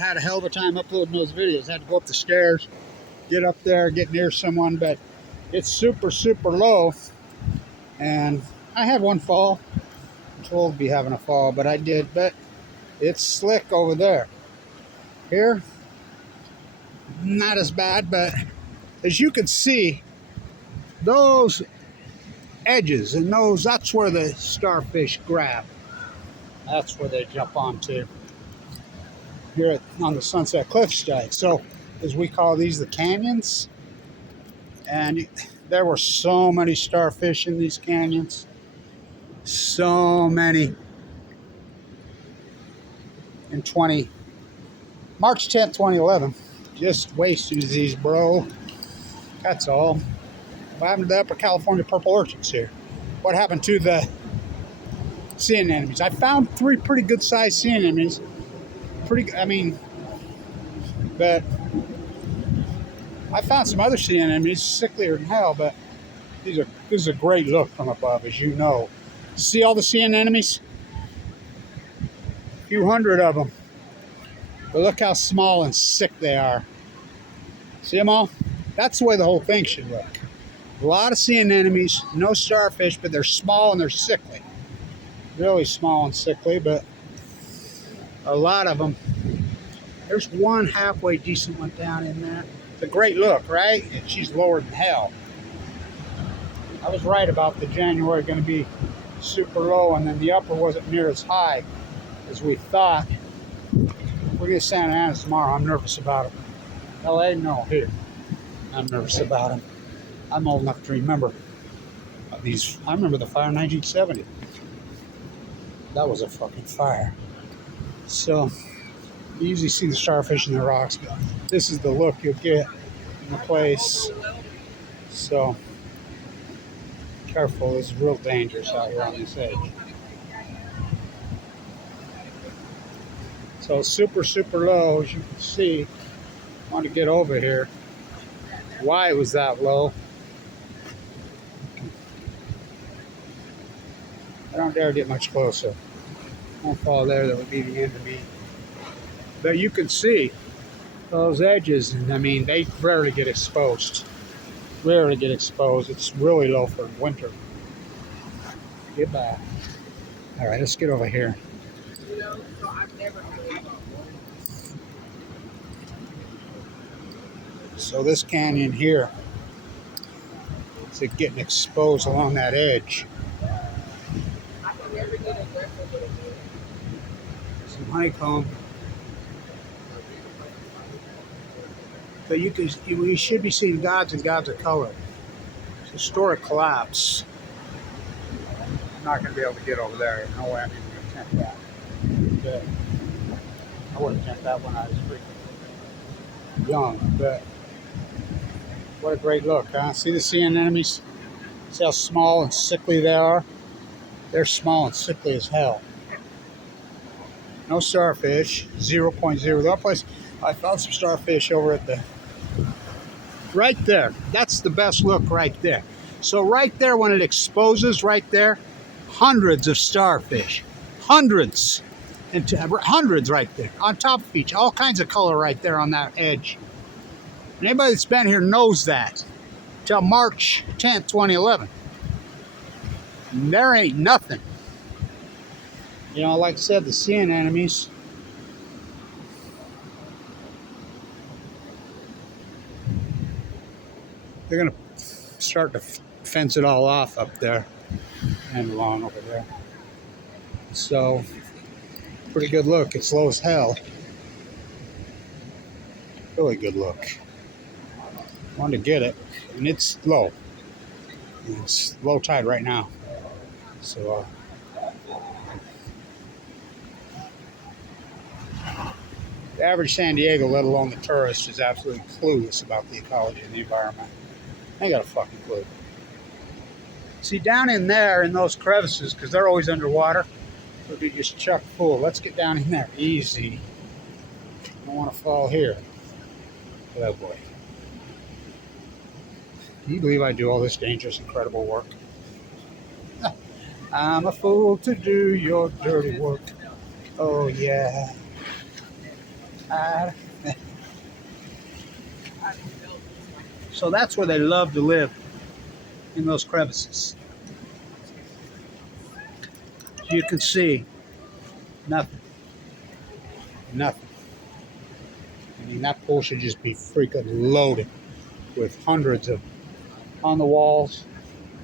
had a hell of a time uploading those videos. I had to go up the stairs, get up there, get near someone, but it's super, super low. And I had one fall. I'm told to be having a fall, but I did. But it's slick over there. Here, not as bad, but as you can see, those edges and those, that's where the starfish grab. That's where they jump onto here on the Sunset Cliffside. So, as we call these, the canyons. And there were so many starfish in these canyons. So many. In March 10th, 2011. Just wasted these, bro. That's all. What happened to the Upper California purple orchids here? What happened to the sea anemones? I found 3 pretty good sized sea anemones. But I found some other sea anemones, sicklier than hell, but this is a great look from above, as you know. See all the sea anemones? A few hundred of them. But look how small and sick they are. See them all? That's the way the whole thing should look. A lot of sea anemones, no starfish, but they're small and they're sickly. Really small and sickly, but a lot of them. There's one halfway decent one down in there. It's a great look, right? And she's lower than hell. I was right about the January going to be super low, and then the upper wasn't near as high as we thought. We're going to Santa Ana tomorrow. I'm nervous about it. LA, no, here. I'm nervous about them. I'm old enough to remember these. I remember the fire in 1970. That was a fucking fire. So, you usually see the starfish in the rocks, but this is the look you'll get in the place. So, careful. This is real dangerous out here on this edge. So, super, super low, as you can see. I want to get over here. Why it was that low? I don't dare get much closer. Won't fall there, that would be the end of me. But you can see those edges, and I mean, they rarely get exposed. Rarely get exposed. It's really low for winter. Get back. All right, let's get over here. So this canyon here is it getting exposed along that edge. Some honeycomb. So we should be seeing gods and gods of color. It's historic collapse. I'm not going to be able to get over there. No way I'm even going to attempt that. But I wouldn't attempt that when I was freaking young. But what a great look, huh? See the sea anemones? See how small and sickly they are? They're small and sickly as hell. No starfish, 0.0. The other place I found some starfish over at the right there. That's the best look right there. So right there, when it exposes right there, hundreds of starfish. Hundreds. And hundreds right there. On top of each. All kinds of color right there on that edge. And anybody that's been here knows that. Till March 10th, 2011. And there ain't nothing. You know, like I said, the sea anemones. They're going to start to fence it all off up there and along over there. So, pretty good look. It's low as hell. Really good look. Wanted to get it, and it's low. It's low tide right now. So, the average San Diego, let alone the tourist, is absolutely clueless about the ecology and the environment. They ain't got a fucking clue. See, down in there, in those crevices, because they're always underwater, would be just chuck full. Let's get down in there. Easy. Don't want to fall here. Oh, boy. Can you believe I do all this dangerous, incredible work? I'm a fool to do your dirty work. Oh, yeah. So that's where they love to live, in those crevices. You can see nothing. Nothing. I mean, that pool should just be freaking loaded with hundreds of on the walls,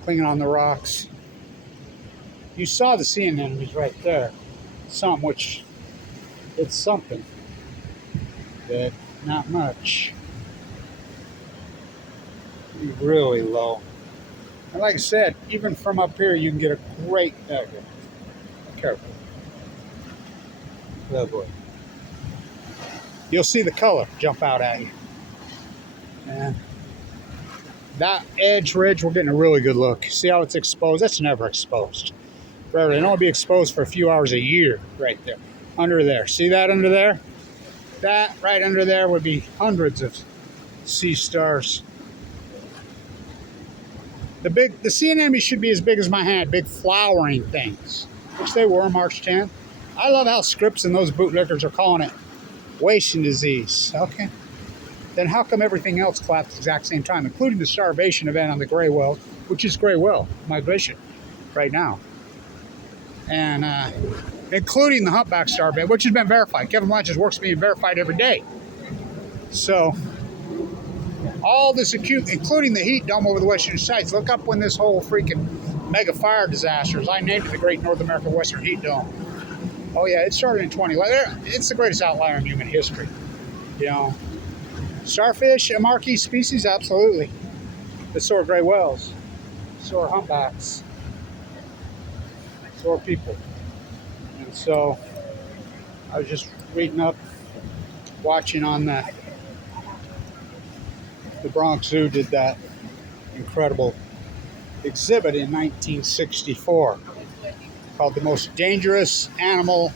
clinging on the rocks. You saw the sea anemones right there. Some, which it's something, but not much. Really low. And like I said, even from up here, you can get a great careful. Oh boy. You'll see the color jump out at you. And that edge ridge, we're getting a really good look. See how it's exposed? That's never exposed. Forever. It'll only be exposed for a few hours a year right there. Under there. See that under there? That right under there would be hundreds of sea stars. The sea anemones should be as big as my hand, big flowering things, which they were March 10th. I love how scripts and those bootlickers are calling it wasting disease. Okay. Then how come everything else collapsed at the exact same time, including the starvation event on the gray whale, which is gray whale migration right now, and including the humpback starvation, which has been verified. Kevin Blanch's work's being verified every day. So all this acute, including the heat dome over the western sides. Look up when this whole freaking mega fire disaster, as I named it, the Great North American Western Heat Dome. Oh yeah, it started in 2011. It's the greatest outlier in human history. You know, starfish, a marquee species, absolutely. But so are gray whales, so are humpbacks, so are people. And so I was just reading up, watching on that. The Bronx Zoo did that incredible exhibit in 1964 called The Most Dangerous Animal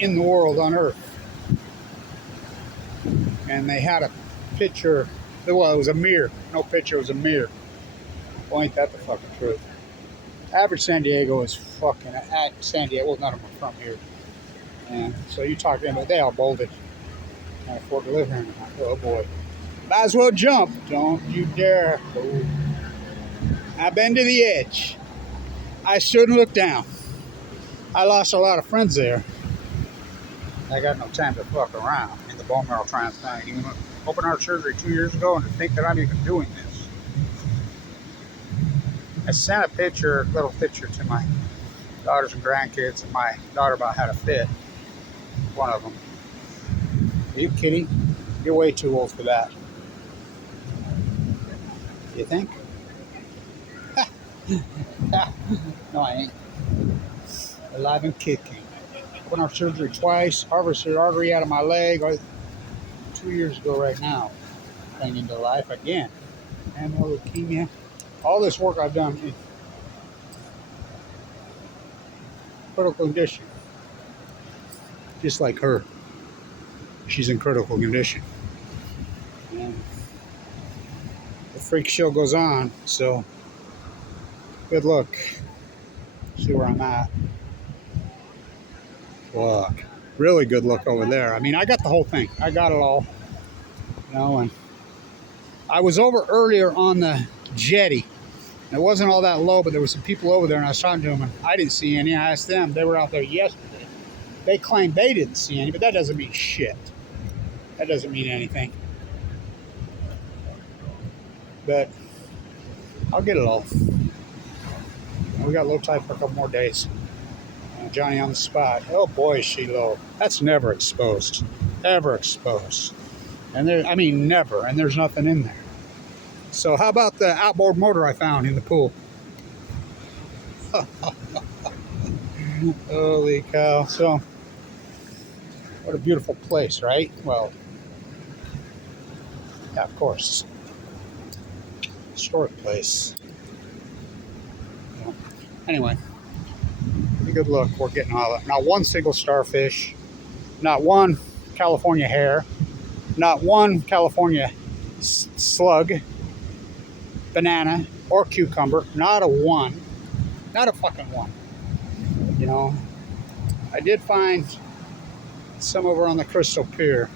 in the World on Earth. And they had a picture, well, it was a mirror. No picture, it was a mirror. Well, ain't that the fucking truth? Average San Diego is fucking at San Diego. Well, none of them are from here. And so you talk to them, but they all bolted. Can't afford to live here. Oh boy. Might as well jump. Don't you dare. Oh. I've been to the edge. I stood and looked down. I lost a lot of friends there. I got no time to fuck around in the bone marrow transplant. Even open heart surgery 2 years ago, and to think that I'm even doing this. I sent a little picture to my daughters and grandkids, and my daughter about had a fit. One of them. Are you kidding? You're way too old for that. You think? No, I ain't. Alive and kicking. Open heart surgery twice. Harvested artery out of my leg 2 years ago right now. Playing into life again. And leukemia. All this work I've done in critical condition. Just like her. She's in critical condition. And the freak show goes on, so good luck. See where I'm at. Look. Really good look over there. I mean, I got the whole thing. I got it all. You know, and I was over earlier on the jetty. It wasn't all that low, but there were some people over there, and I was talking to them, and I didn't see any. I asked them. They were out there yesterday. They claimed they didn't see any, but that doesn't mean shit. That doesn't mean anything. But I'll get it all. We got low tide for a couple more days. Johnny on the spot. Oh boy, is she low. That's never exposed. Ever exposed. And there, I mean, never. And there's nothing in there. So how about the outboard motor I found in the pool? Holy cow. So, what a beautiful place, right? Well, yeah, of course. Historic place. Yeah. Anyway, a good look. We're getting all that. Not one single starfish. Not one California hare. Not one California slug, banana, or cucumber. Not a one. Not a fucking one. You know, I did find some over on the Crystal Pier.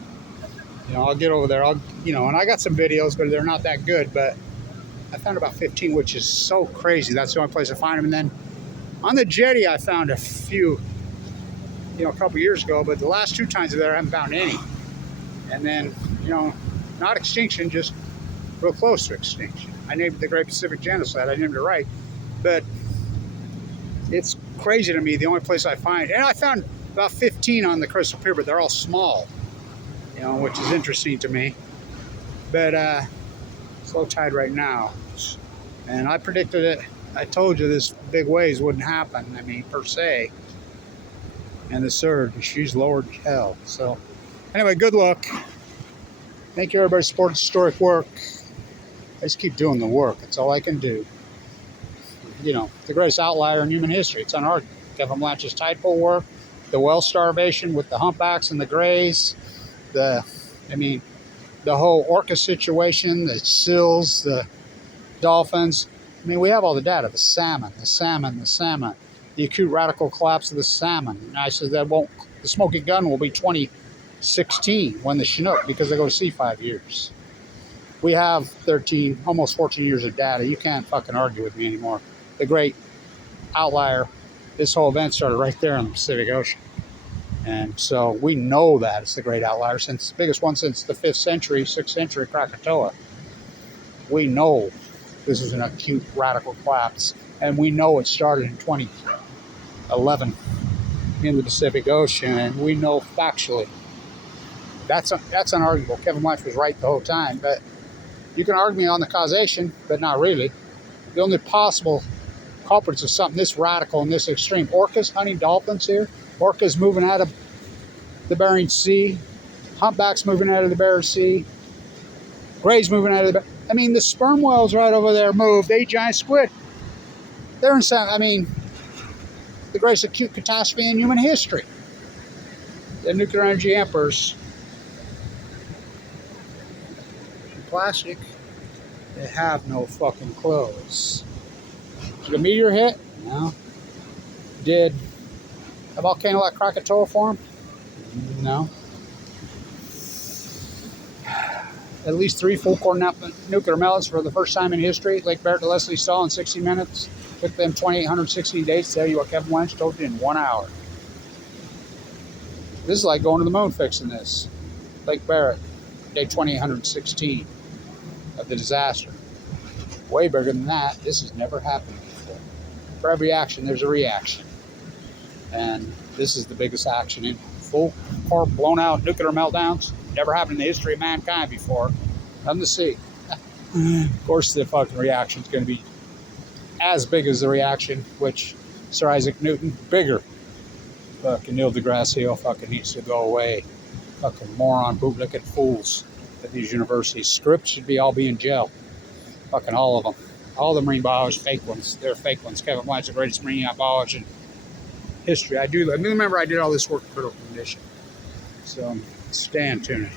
You know, I'll get over there. And I got some videos, but they're not that good. But I found about 15, which is so crazy. That's the only place I find them. And then on the jetty, I found a few, a couple years ago. But the last 2 times there, I haven't found any. And then, not extinction, just real close to extinction. I named it the Great Pacific Genocide. I named it right. But it's crazy to me, the only place I find. And I found about 15 on the Crystal Pier, but they're all small, which is interesting to me. But it's low tide right now. And I predicted it. I told you this big waves wouldn't happen, per se. And the surge, she's lowered hell. So, anyway, good luck. Thank you, everybody, for supporting historic work. I just keep doing the work. That's all I can do. The greatest outlier in human history. It's unarguable. Kevin Blanch's tide pool work, the whale starvation with the humpbacks and the grays, the whole orca situation, the sills, the dolphins. We have all the data. The salmon, the acute radical collapse of the salmon. And I said the smoking gun will be 2016 when the Chinook, because they go to sea 5 years. We have 13, almost 14 years of data. You can't fucking argue with me anymore. The great outlier, this whole event started right there in the Pacific Ocean. And so we know that it's the great outlier, since the biggest one since the 5th century, 6th century Krakatoa. We know this is an acute radical collapse. And we know it started in 2011 in the Pacific Ocean. And we know factually. That's unarguable. Kevin Blanch was right the whole time. But you can argue me on the causation, but not really. The only possible culprits of something this radical and this extreme. Orcas hunting dolphins here. Orcas moving out of the Bering Sea. Humpbacks moving out of the Bering Sea. Grays moving out of the... the sperm whales right over there moved. They eat giant squid. They're in some... the greatest acute catastrophe in human history. The nuclear energy emperors. Plastic. They have no fucking clothes. Did a meteor hit? No. Did a volcano like Krakatoa form? No. At least 3 full-core nuclear meltdowns for the first time in history. Lake Barrett and Leslie saw in 60 minutes. Took them 2,860 days to tell you what Kevin Blanch told you in 1 hour. This is like going to the moon fixing this. Lake Barrett, day 2,816 of the disaster. Way bigger than that. This has never happened before. For every action, there's a reaction. And this is the biggest action in full core blown out nuclear meltdowns. Never happened in the history of mankind before. Nothing to see. Of course, the fucking reaction is going to be as big as the reaction, which Sir Isaac Newton, bigger. Fucking Neil deGrasse Hill fucking needs to go away. Fucking moron, bootlicking fools at these universities. Scripts should all be in jail. Fucking all of them. All the marine biologists, fake ones. They're fake ones. Kevin Blanch, the greatest marine biologist in history. Remember I did all this work in critical condition. So stay tuned.